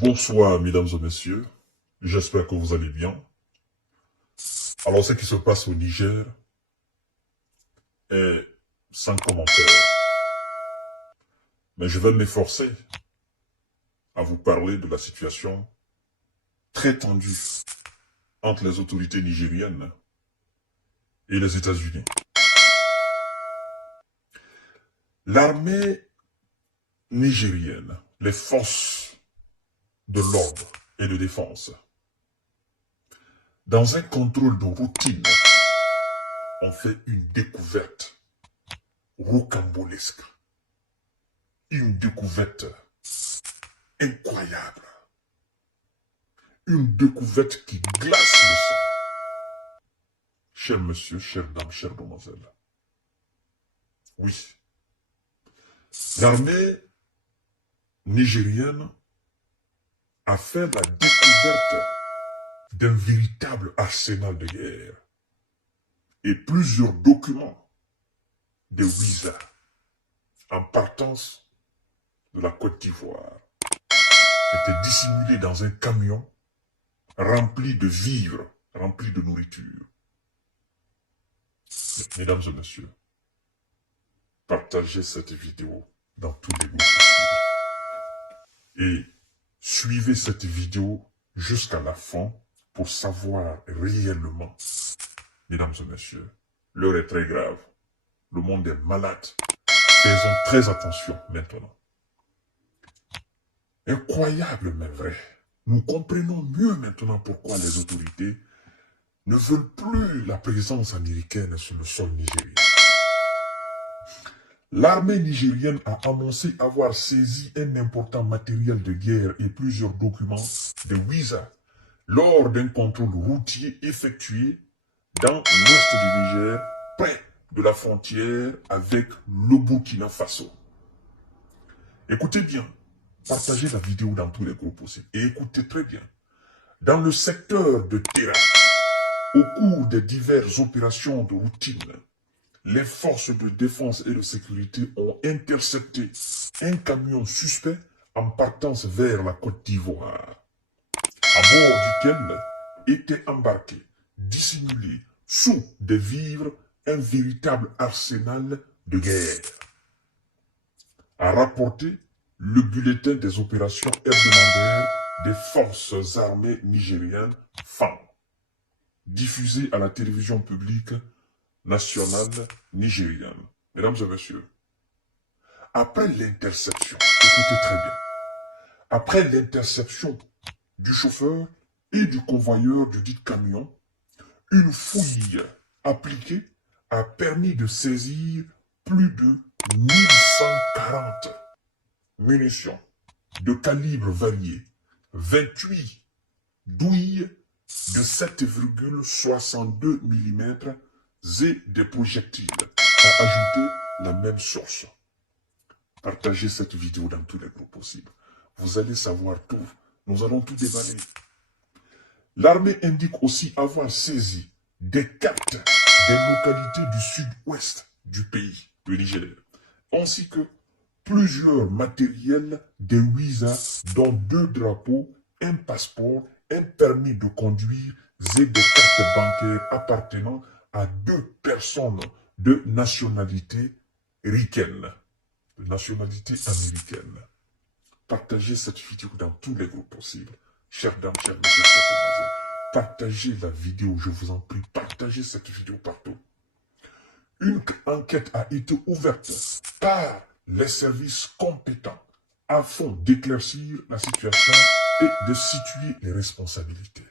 Bonsoir, mesdames et messieurs. J'espère que vous allez bien. Alors, ce qui se passe au Niger est sans commentaire. Mais je vais m'efforcer à vous parler de la situation très tendue entre les autorités nigériennes et les États-Unis. L'armée nigérienne, les forces de l'ordre et de défense, dans un contrôle de routine, ont fait une découverte rocambolesque. Une découverte incroyable. Une découverte qui glace le sang. Cher monsieur, chère dame, chère demoiselle. Oui. L'armée nigérienne a fait la découverte d'un véritable arsenal de guerre et plusieurs documents de visa en partance de la Côte d'Ivoire étaient dissimulés dans un camion rempli de vivres, rempli de nourriture. Mesdames et messieurs, partagez cette vidéo dans tous les groupes possibles et suivez cette vidéo jusqu'à la fin pour savoir réellement, mesdames et messieurs, l'heure est très grave, le monde est malade, faisons très attention maintenant. Incroyable mais vrai, nous comprenons mieux maintenant pourquoi les autorités ne veulent plus la présence américaine sur le sol nigérien. L'armée nigérienne a annoncé avoir saisi un important matériel de guerre et plusieurs documents de visa lors d'un contrôle routier effectué dans l'ouest du Niger, près de la frontière avec le Burkina Faso. Écoutez bien, partagez la vidéo dans tous les groupes possibles et écoutez très bien. Dans le secteur de Terra, au cours des diverses opérations de routine, les forces de défense et de sécurité ont intercepté un camion suspect en partance vers la Côte d'Ivoire, à bord duquel était embarqué, dissimulé sous des vivres, un véritable arsenal de guerre. A rapporté le bulletin des opérations hebdomadaires des forces armées nigériennes FAN, diffusé à la télévision publique nationale nigérienne. Mesdames et messieurs, après l'interception, écoutez très bien, après l'interception du chauffeur et du convoyeur du dit camion, une fouille appliquée a permis de saisir plus de 1140 munitions de calibre varié, 28 douilles de 7,62 mm et des projectiles, a ajouté la même source. Partagez cette vidéo dans tous les groupes possibles. Vous allez savoir tout. Nous allons tout déballer. L'armée indique aussi avoir saisi des cartes des localités du sud-ouest du pays, le Niger, ainsi que plusieurs matériels de visas, dont 2 drapeaux, un passeport, un permis de conduire et des cartes bancaires appartenant à 2 personnes de nationalité ricaine, de nationalité américaine. Partagez cette vidéo dans tous les groupes possibles. Chers dames, chers messieurs, chers demoiselles, partagez la vidéo, je vous en prie, partagez cette vidéo partout. Une enquête a été ouverte par les services compétents afin d'éclaircir la situation et de situer les responsabilités.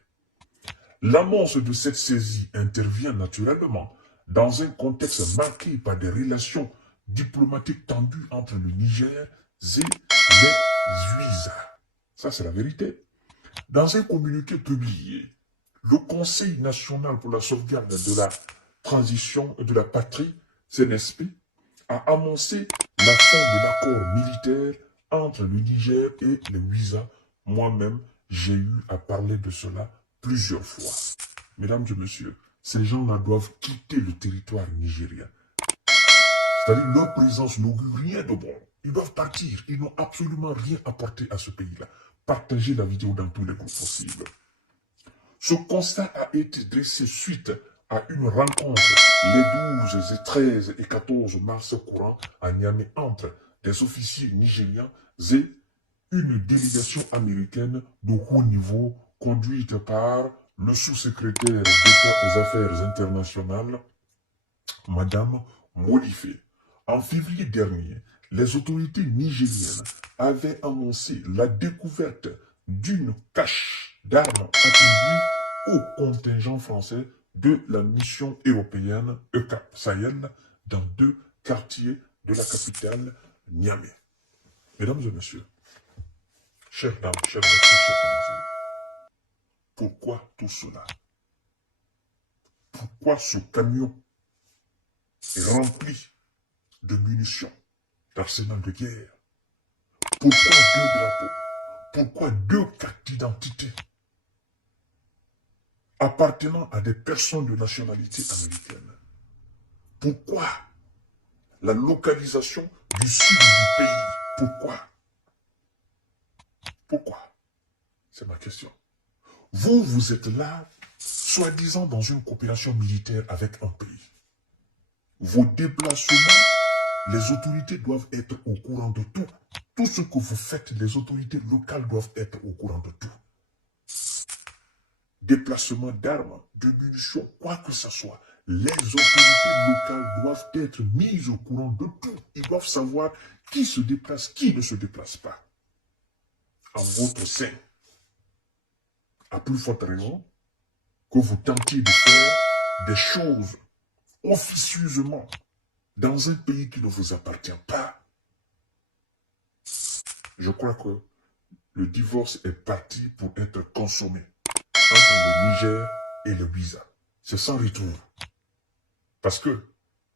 L'annonce de cette saisie intervient naturellement dans un contexte marqué par des relations diplomatiques tendues entre le Niger et les USA. Ça, c'est la vérité. Dans un communiqué publié, le Conseil national pour la sauvegarde de la transition de la patrie, CNSP, a annoncé la fin de l'accord militaire entre le Niger et les USA. Moi-même, j'ai eu à parler de cela plusieurs fois. Mesdames et messieurs, ces gens-là doivent quitter le territoire nigérien. C'est-à-dire que leur présence n'augure rien de bon. Ils doivent partir. Ils n'ont absolument rien apporté à ce pays-là. partagez la vidéo dans tous les groupes possibles. Ce constat a été dressé suite à une rencontre les 12 et 13 et 14 mars courant à Niamey entre des officiers nigérians et une délégation américaine de haut niveau conduite par le sous-secrétaire d'État aux Affaires internationales, Madame Molifé. En février dernier, les autorités nigériennes avaient annoncé la découverte d'une cache d'armes attribuée au contingent français de la mission européenne ECAP Sahel dans 2 quartiers de la capitale Niamey. Mesdames et messieurs, chers dames, chers messieurs, chers demoiselles, pourquoi tout cela? Pourquoi ce camion est rempli de munitions, d'arsenal de guerre? Pourquoi 2 drapeaux? Pourquoi 2 cartes d'identité appartenant à des personnes de nationalité américaine? Pourquoi la localisation du sud du pays? Pourquoi? Pourquoi? C'est ma question. Vous, vous êtes là, soi-disant dans une coopération militaire avec un pays. Vos déplacements, les autorités doivent être au courant de tout. Tout ce que vous faites, les autorités locales doivent être au courant de tout. Déplacement d'armes, de munitions, quoi que ce soit. Les autorités locales doivent être mises au courant de tout. Ils doivent savoir qui se déplace, qui ne se déplace pas. En votre sein. À plus forte raison que vous tentiez de faire des choses officieusement dans un pays qui ne vous appartient pas. Je crois que le divorce est parti pour être consommé entre le Niger et le Visa. C'est sans retour. Parce que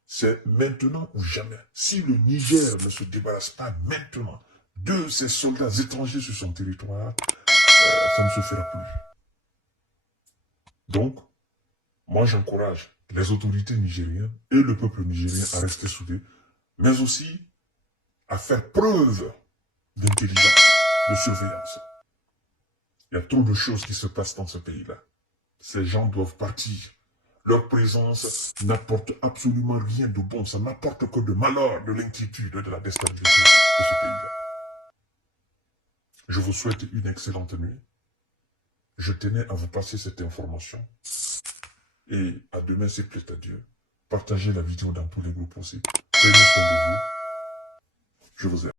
c'est maintenant ou jamais. Si le Niger ne se débarrasse pas maintenant de ses soldats étrangers sur son territoire, ça ne se fera plus. Donc, moi j'encourage les autorités nigériennes et le peuple nigérien à rester soudés, mais aussi à faire preuve d'intelligence, de surveillance. Il y a trop de choses qui se passent dans ce pays-là. Ces gens doivent partir. Leur présence n'apporte absolument rien de bon. Ça n'apporte que de malheur, de l'inquiétude, de la déstabilisation de ce pays-là. Je vous souhaite une excellente nuit. Je tenais à vous passer cette information. Et à demain, s'il plaît à Dieu. Partagez la vidéo dans tous les groupes aussi. Prenez soin de vous. Je vous aime.